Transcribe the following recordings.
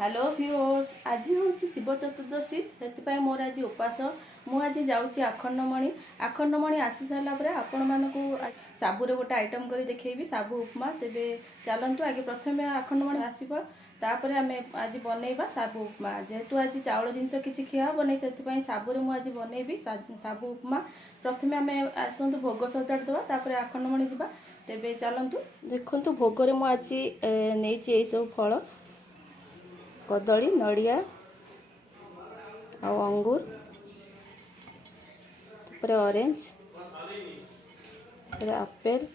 Hello viewers आज हूँ शिव चतुर्दशी से मोर आज उपास मुझे जाऊँगी आखंडमणि आखंडमणि आसी सारापर आपण मानक साबुरे गोटे आइटम कर देखी साबु उपमा तेरे चलतु आगे प्रथम आखंडमणि आसब तापर आम आज बनइबा साबु उपमा जेहेतु आज चाउल जिनस किसी खिया बनी से साबुरे मुझे बनइबी साबु उपमा प्रथम आम आसतु भोग सजाड़देवा आखंडमणि जावा तेरे चलतु देखु भोगर मुझे नहीं सब फल कदली नड़िया अंगूर तापर ऑरेंज आपेल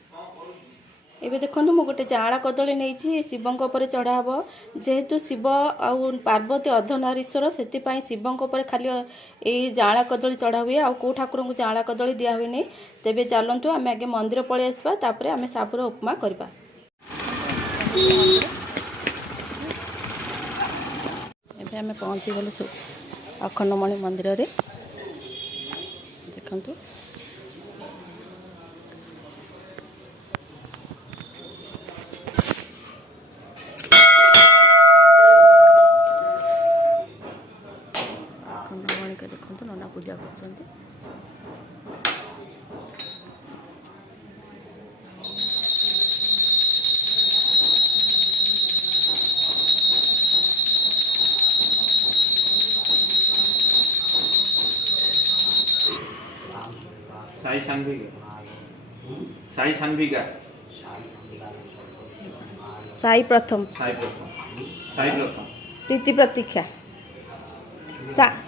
एबे देखो मु गोटे जाड़ा कदली नहीं शिवंक उपर चढ़ा हम जेहेतु शिव आउ पार्वती अर्धनारीश्वर से शिवंक उपर खाली यही जाड़ा कदली चढ़ा हुए आउ कौ ठाकुर को जाड़ा कदली दिया हुए नहीं तेबे चलतु आम आगे मंदिर पलि आसवा तापर आम साबुर उपमा करवा एबे आम पहुँची गलु अखंडमणि मंदिर रे देखंतु अखंडमणि के देखंतु नना पूजा करछंती साई सांभिका साई प्रथम प्रीति प्रतीक्षा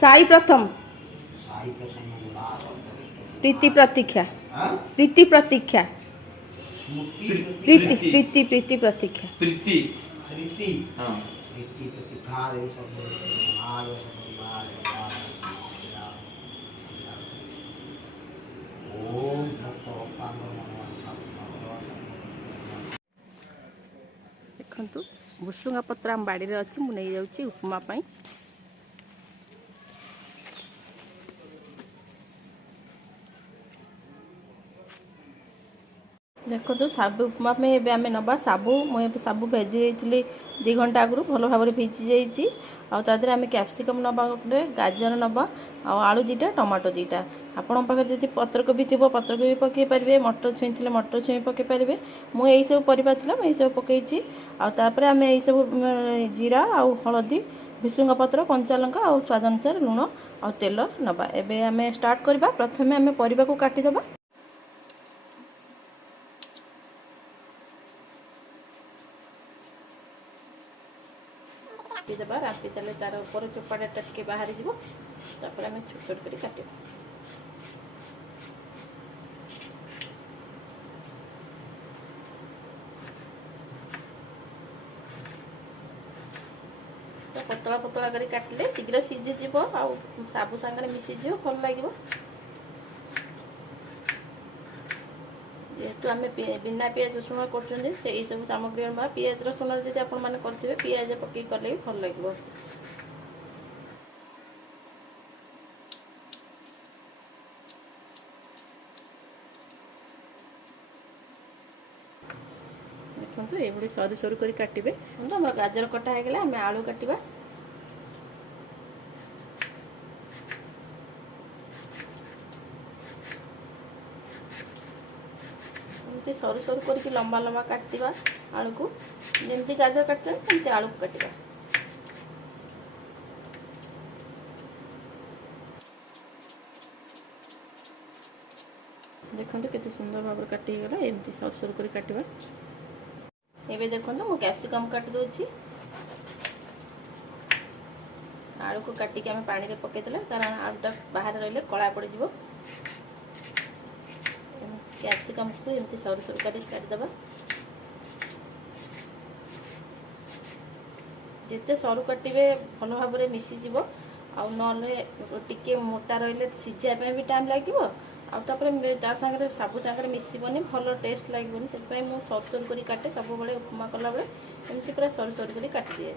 साई प्रथम प्रीति प्रतीक्षा प्रीति प्रतीक्षा प्रीति प्रीति प्रीति प्रतीक्षा प्रीति हाँ प्रीति प्रतीक्षा देखु भुसुंगा पत्र आम बाड़ी रे अच्छी मुझे जाऊँगी उपमा पाई देखो तो साबु उपमा में एबे आमे नबा साबु मुझे साबु भेजी जाइए 2 घंटा आगु भल भाव में भिजी जाइए आदि आम कैप्सिकम नबा गोटे गाजर नबा आलू 2टा टमाटो 2टा आपण पाखे जब पत्रकोबी थी पत्रकोबी पकई पारे मटर छुई थी मटर छुई पकई पारे मुझे सब परिवा था मुझे सब पकई आपर आम यही सब जीरा आउ हलदी भुसुंगा पत्र कंचा लंका और स्वाद अनुसार लुण आ तेल नबा एबे आम स्टार्ट करवा प्रथम आम परिवा को काटिदेबा रापिदेबा रापिदेले तार ऊपर चोपाटा टे बाहर जापर आम छोट छोट कर काट पतला पतला कर काटिले शीघ्र सीझी आउ साबु सांगे मिसीज भल लगे जेहेतु आम बिना पियाज रसुण कर सब सामग्री आना पियाज रसुण जब आपने करेंगे पियाज पकई कले भी भल लगे देखो ये सरू सरू कर काटे आम गाजर कटा है आम आलू काटा सरू सरू करके लंबा लंबा काटवा आलू को जमी गाजर काटते आलू को काटवा देखो केते सुंदर भाव काटिगला एमती सरू सरू कर काटवा एबे देखो मु कैप्सिकम काट दोछि आलू को काटिक आम पानी रे पकेदेला कारण आलूटा बाहर रहिले कला पड़ जिवो कैप्सिकम को एमती सरू सरू काटिदेबा जिते सरू काटे भल भाव में मिसीज आउ टे मोटा रही सीझापी भी टाइम लगे आपर साबु सांगे मिसबनी भल टेस्ट लगे से मुझे सरू सरू कर काटे सब बड़े उपमा कला बेले एमती पूरा सरू सरू कर काट दिए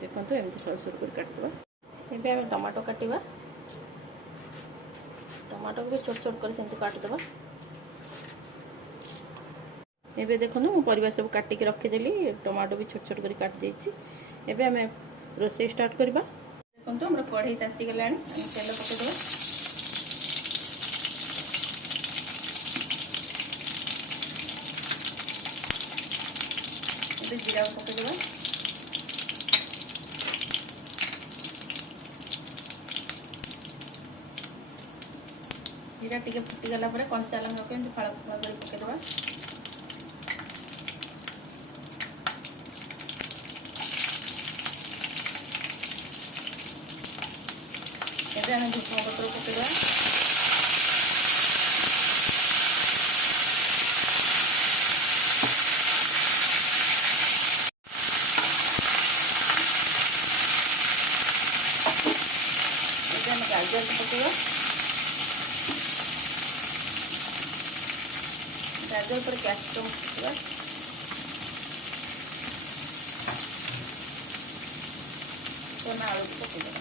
देखो एमती सरू सरू कर काटवा एबे आम टमाटो काटिबा टमाटो को भी छोट छोट कर सेमती काटिदेबा। एबे देखो मु परिवा सब काटिक रखीदेली टमाटो भी छोट छोट कर काट देछि। एबे आम रोषे स्टार्ट करबा। देखो हमर कढ़ई ताती गलानी तेल पकेदेबा। एबे जीरा पकेदेबा। जीरा टिके फुटी गला पर कंचा लंका को एमती फाळ फाळ कर पकेदेबा। एबे हम भुसुंगा पत्र पकेदेबा। एबे हम गाजर पकेदेबा। गाजर पर कैप्सिकम पकेदेबा। तो आलू पकेदेबा।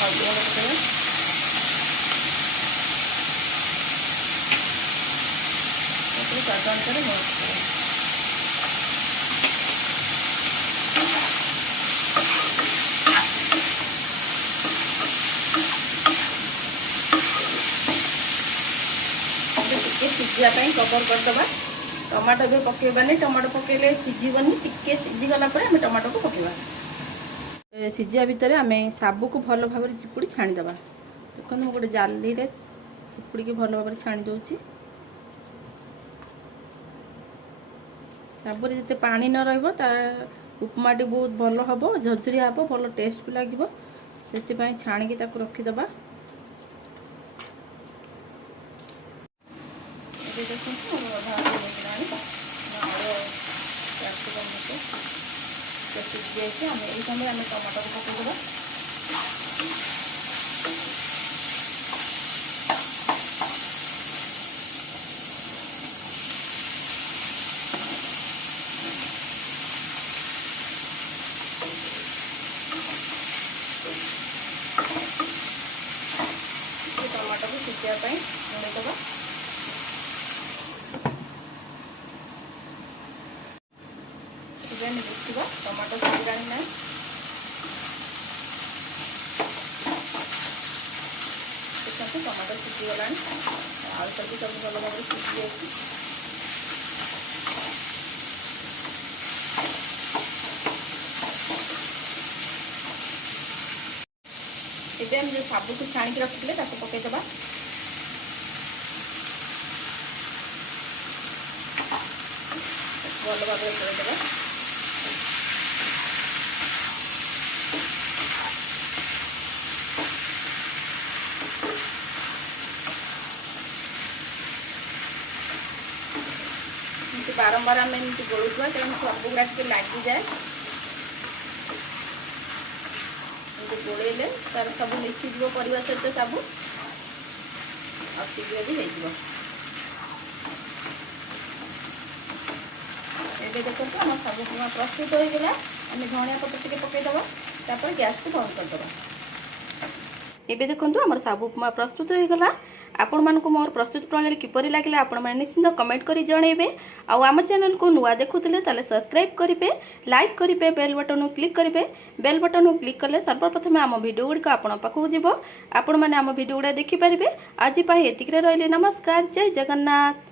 हल्दी पकेदेबा। स्वाद अनुसार लूण पकेदेबा। टिके सीझा कवर करदबा। टमाटो भी पकेबानी, टमाटो पकेले सीझीबनी। टिके सीझीगला पर आम टमाटो को पकेबा। सीझा भितर आम साबु को भल भाव चिपुड़ी छाणीदबा। देखो मु गोटे जाली रे चिपुड़ी के भल भाव छाणी दउची। साबुरे जिते पानी न रहिबो ता उपमाटी बहुत भल हबो, झरझरिया हबो, भल टेस्ट भी लागिबो। सेति पई छाणी के ताको रखी दबा। ये देखो भाव लेकरानी आरो कैप्सिकम को सीझ जाए। आम ये समय आम टमाटो को पकेदेबा। टमाटो को सीझापी घोड़ेदबा। देखा टमाटो सीझानी ना। देखते टमाटो सीझीगला। आलू सब सब भल भाव सीझी जाए। एबे हम जो साबु को छाणी रखिले ताको पकेदेबा। भल भाव पकेदेबा। बारंबार आम एमती गोलुआ कहीं सब गुड़ा टे लगी जाए। गोड़े तार सब मिसीज परिवा सहित साबु आ शीघ्र भी हो। एबे देखो आम साबु उपमा प्रस्तुत हो गला। आम धनिया पत्र टे पकईदबा। तापर गैस को बंद करदबा। एबे देखो आम साबु उपमा प्रस्तुत हो गला। आपण मानकु मोर प्रस्तुत प्रणाली किपरि लागिला आपण माने निश्चित कमेंट करी जणेबे। आ आम चैनल को नुआ देखुथिले ताले सब्सक्राइब करिवे, लाइक करिवे, बेल बटन को क्लिक करिवे। बेल बटन को क्लिक कले सर्वप्रथम आम वीडियो गुड़िक आपण पाखु जीवो। आपण माने आम वीडियो गुड़ा देखि परिबे। आज पई एतिकरे रहले। नमस्कार, जय जगन्नाथ।